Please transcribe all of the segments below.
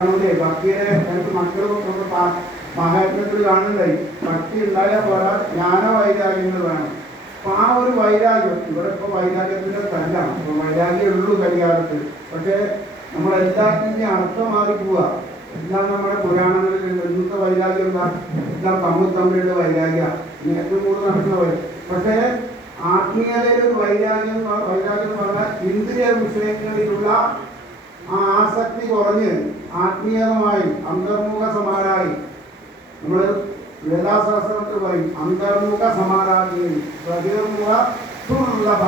ഭക്തിയുടെ എനിക്ക് മക്കളും മഹാത്മത്തിൽ കാണുന്നുണ്ടായി. ഭക്തി ഉണ്ടായാൽ പോരാ, ജ്ഞാന വൈരാഗ്യങ്ങൾ വേണം. അപ്പൊ ആ ഒരു വൈരാഗ്യം ഇവിടെ ഇപ്പൊ വൈരാഗ്യത്തിന്റെ തല്ലാണ്. ഇപ്പൊ വൈരാഗ്യം ഉള്ളൂ കലികാലത്ത്. പക്ഷെ നമ്മളെല്ലാത്തിൻ്റെയും അർത്ഥം മാറി പോവുക. എല്ലാം നമ്മുടെ പുരാണങ്ങളിൽ ഇന്നത്തെ വൈരാഗ്യം എന്താ? എല്ലാം തമ്മിലുള്ള വൈരാഗ്യ ഏറ്റവും കൂടുതൽ നടക്കുന്ന പക്ഷേ ആത്മീയതയിലെ ഒരു വൈരാഗ്യം എന്ന് പറഞ്ഞാൽ ഇന്ദ്രിയ വിഷയങ്ങളിലുള്ള ആ ആസക്തി കുറഞ്ഞ് ആത്മീയമായി അന്തർമുഖ സമാരായി. നമ്മൾ വേദാശാസ്ത്രത്തിൽ പറയും അന്തർമുഖ സമാരാധി ബഹിർമുഖ സുലഭ.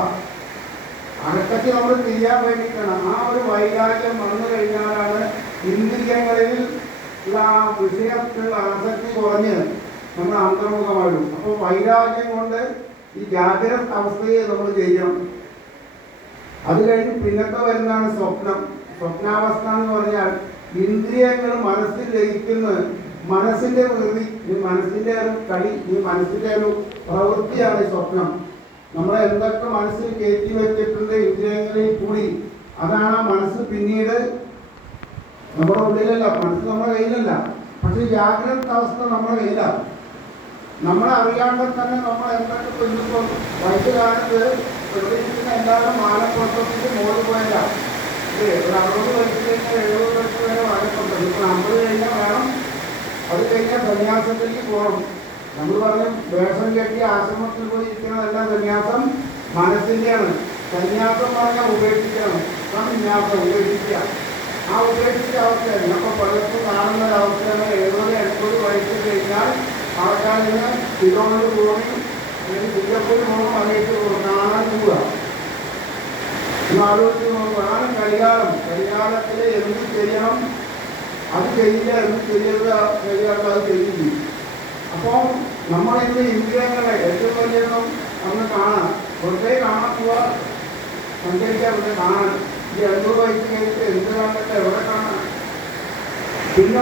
അടക്കത്തിൽ നമ്മൾ തിരിയാൻ വേണ്ടിയിട്ടാണ്. ആ ഒരു വൈരാഗ്യം വന്നു കഴിഞ്ഞാലാണ് ഇന്ദ്രിയങ്ങളിൽ ഉള്ള ആ വിഷയത്തിലുള്ള ആസക്തി കുറഞ്ഞ് നമ്മൾ അന്തർമുഖമാകും. അപ്പോൾ വൈരാഗ്യം കൊണ്ട് ഈ ജാഗ്രത അവസ്ഥയെ നമ്മൾ ചെയ്യണം. അത് കഴിഞ്ഞ് പിന്നൊക്കെ വരുന്നതാണ് സ്വപ്നം. സ്വപ്നാവസ്ഥ എന്ന് പറഞ്ഞാൽ ഇന്ദ്രിയങ്ങൾ മനസ്സിൽ ലയിക്കുന്ന മനസ്സിന്റെ പ്രകൃതി, ഈ മനസ്സിന്റെ ഒരു കളി, ഈ മനസ്സിന്റെ ഒരു പ്രവൃത്തിയാണ് ഈ സ്വപ്നം. നമ്മളെ എന്തൊക്കെ മനസ്സിൽ കയറ്റി വെച്ചിട്ടുണ്ട് ഇന്ദ്രിയങ്ങളിൽ കൂടി, അതാണ് ആ മനസ്സ് പിന്നീട് നമ്മുടെ ഉള്ളിലല്ല, മനസ്സ് നമ്മുടെ കയ്യിലല്ല. പക്ഷെ ജാഗ്രത അവസ്ഥ നമ്മുടെ കയ്യിലാണ്. നമ്മളെ അറിയാണ്ട് തന്നെ നമ്മൾ എന്തൊക്കെ ഇന്നിപ്പോൾ വയസ്സുകാലത്ത് പ്രതീക്ഷിക്കുന്ന എല്ലാവരും മാനപ്രസവത്തിന്റെ മോളിൽ പോയതാണ്. ഒരു 60 വയസ്സ് കഴിഞ്ഞാൽ 70 വയസ്സ് വരെ മാനപ്രസവം. ഇപ്പൊ 50 കഴിഞ്ഞാൽ വേണം, അത് കഴിഞ്ഞാൽ സന്യാസത്തിലേക്ക് പോകണം. നമ്മൾ പറഞ്ഞ വേഷം കെട്ടി ആശ്രമത്തിൽ പോയി ഇരിക്കുന്നതെല്ലാം സന്യാസം മനസ്സിന്റെയാണ്. സന്യാസം പറഞ്ഞാൽ ഉപേക്ഷിക്കണം. സന്യാസം ഉപേക്ഷിക്കുക. ആ ഉപേക്ഷിച്ച അവസ്ഥയാണ്. അപ്പൊ പലർക്കും കാണുന്ന ഒരവസ്ഥയാണ് 70-80 വയസ്സ് കഴിഞ്ഞാൽ ആൾക്കാരിന് തിരുവനന്തപുരം പോകണം, അല്ലെങ്കിൽ സിംഗപ്പൂർ പോകണം, അമേരിക്ക പോകണം, കാണാൻ പോവുക. ആലോചിച്ച് നോക്കുകയാണ് കലികാലം. കലികാലത്തിൽ എന്ത് ചെയ്യണം, അത് ചെയ്യില്ല, എന്ത് ചെയ്യരുത്, കലികാലത്ത് അത് ചെയ്യില്ല. അപ്പോൾ നമ്മളിന്ന് ഇന്ദ്രിയങ്ങളെ ഏറ്റവും വലിയൊന്നും അന്ന് കാണാം. വെറുതെ കാണാൻ പോവാ, സഞ്ചരിക്കാൻ വെറുതെ കാണാൻ. ഈ 80 വയസ്സ് കഴിഞ്ഞിട്ട് എന്ത് കാണട്ടെ, എവിടെ കാണാൻ? പിന്നെ